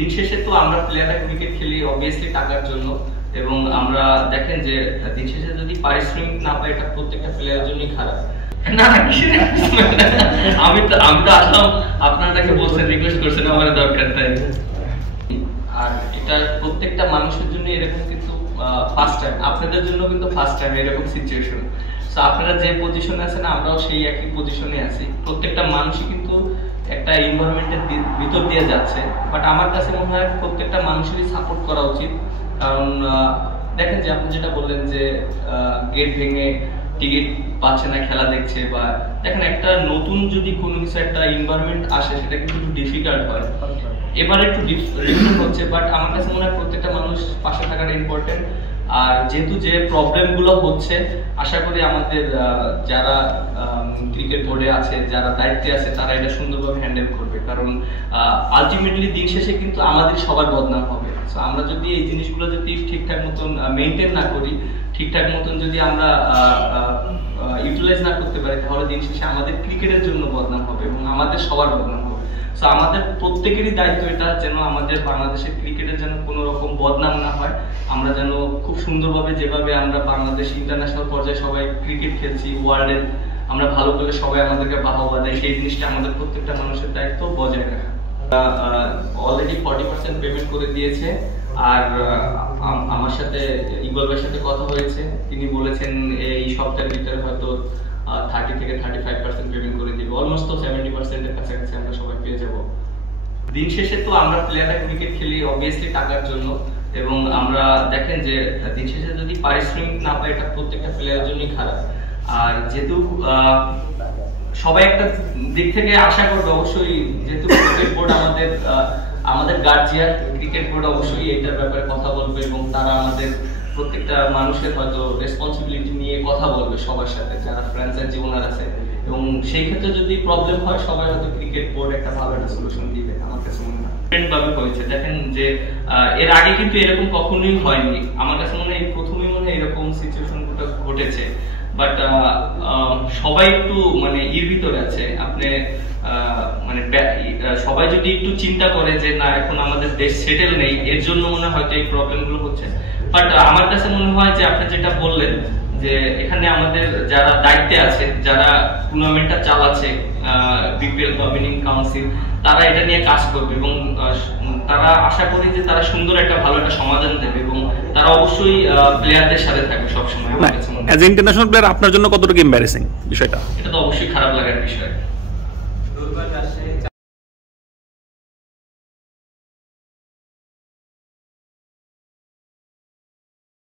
দিন শেষে তো আমরা প্লেয়াররা ক্রিকেট খেলি অবভিয়াসলি টাকার জন্য, এবং আমরা দেখেন যে দিন শেষে যদি পারিশ্রমিক না পাই এটা প্রত্যেকটা প্লেয়ারের জন্যই খারাপ। না আমি তো আসলাম আপনাদেরকে বলছেন, রিকোয়েস্ট করছেন আমার দরকার তাই। আর এটা প্রত্যেকটা মানুষের জন্য এরকম কিন্তু ফার্স্ট টাইম, আপনাদের জন্য কিন্তু ফার্স্ট টাইম এরকম সিচুয়েশন। সো আপনারা যে পজিশনে আছেন আমরাও সেই একই পজিশনে আছি, প্রত্যেকটা মানুষই কিন্তু একটা এনভায়রনমেন্টের ভিতর দিয়ে যাচ্ছে। বাট আমার কাছে মনে হয় প্রত্যেকটা মানুষেরই সাপোর্ট করা উচিত, কারণ দেখেন যে আপনি যেটা বললেন যে গেট ভেঙে টিকিট পাচ্ছে না, খেলা দেখছে, বা দেখেন একটা নতুন যদি কোনো কিছু একটা এনভায়রনমেন্ট আসে সেটা কিন্তু একটু ডিফিকাল্ট হয়। এবার একটু ডিফারেন্ট হচ্ছে, বাট আমার কাছে মনে হয় প্রত্যেকটা মানুষ পাশে থাকাটা ইম্পর্টেন্ট। আর যেহেতু যে প্রবলেমগুলো হচ্ছে, আশা করি আমাদের যারা ক্রিকেট বোর্ডে আছে, যারা দায়িত্বে আছে, তারা এটা সুন্দরভাবে হ্যান্ডেল করবে, কারণ আলটিমেটলি দিন শেষে কিন্তু আমাদের সবার বদনাম হবে। সো আমরা যদি এই জিনিসগুলো যদি ঠিকঠাক মতন মেনটেন না করি, ঠিকঠাক মতন যদি আমরা ইউটিলাইজ না করতে পারি, তাহলে দিন শেষে আমাদের ক্রিকেটের জন্য বদনাম হবে এবং আমাদের সবার বদনাম হবে। সো আমাদের প্রত্যেকেরই দায়িত্ব এটা, যেন আমাদের বাংলাদেশের ক্রিকেটের যেন কোনো রকম বদনাম না হয়। আমরা যেন খুব সুন্দরভাবে, যেভাবে আমরা বাংলাদেশ ইন্টারন্যাশনাল পর্যায়ে সবাই ক্রিকেট খেলছি, ওয়ার্ল্ডের আমরা ভালো করে সবাই আমাদেরকে বাহবা দেয়, সেই জিনিসটা আমাদের প্রত্যেকটা মানুষের দায়িত্ব বজায় রাখা। অলরেডি 40% পেমেন্ট করে দিয়েছে, আর আমার সাথে ইকবাল ভাইয়ের সাথে কথা হয়েছে, তিনি বলেছেন এই সপ্তাহের ভিতরে হয়তো 30 থেকে 35% পেমেন্ট করে দিব। অলমোস্ট তো 70% এর কাছাকাছি আমরা সবাই পেয়ে যাব। দিন শেষে তো আমরা প্লেয়াররা ক্রিকেট খেলি অবভিয়াসলি টাকার জন্য, এবং আমরা দেখেন যে দিন শেষে যদি পারিশ্রমিক না পাই এটা প্রত্যেকটা প্লেয়ারের জন্যই খারাপ। আর যেহেতু সবাই একটা দিক থেকে আশা করবে অবশ্যই, যেহেতু ক্রিকেট বোর্ড আমাদের গার্জিয়ান, ক্রিকেট বোর্ড অবশ্যই এটার ব্যাপারে কথা বলবে, এবং তারা আমাদের প্রত্যেকটা মানুষের হয়তো রেসপন্সিবিলিটি নিয়ে কথা বলবে সবার সাথে, যারা ফ্র্যাঞ্চাইজি ওনার আছে, এবং সেই ক্ষেত্রে যদি প্রবলেম হয় সবাই হয়তো ক্রিকেট বোর্ড একটা ভালো একটা সলিউশন দিবে আমার কাছে মনে হয়। ভাবে হয়েছে দেখেন যে এর আগে কিন্তু এরকম কখনোই হয়নি, আমার কাছে মনে হয় প্রথমেই মনে হয় এরকম সিচুয়েশনগুলো ঘটেছে। বাট সবাই একটু মানে এর ভিতরে আছে, আপনি মানে সবাই যদি একটু চিন্তা করে যে না এখন আমাদের দেশ সেটেল নেই, এর জন্য মনে হয় হয়তো এই প্রবলেমগুলো হচ্ছে। বাট আমার কাছে মনে হয় যে আপনি যেটা বললেন যে এখানে আমাদের যারা দায়িত্বে আছে, যারা টুর্নামেন্টটা চালাচ্ছে, বিপিএল গভর্নিং কাউন্সিল, তারা এটা নিয়ে কাজ করবে, এবং তারা আশা করি যে তারা সুন্দর একটা ভালো একটা সমাধান দেবে, এবং তারা অবশ্যই প্লেয়ারদের সাথে থাকবে সবসময়। অ্যাজ ইন্টারন্যাশনাল প্লেয়ার আপনার জন্য কতটুকু এম্বারেসিং বিষয়টা? এটা তো অবশ্যই খারাপ লাগার বিষয়।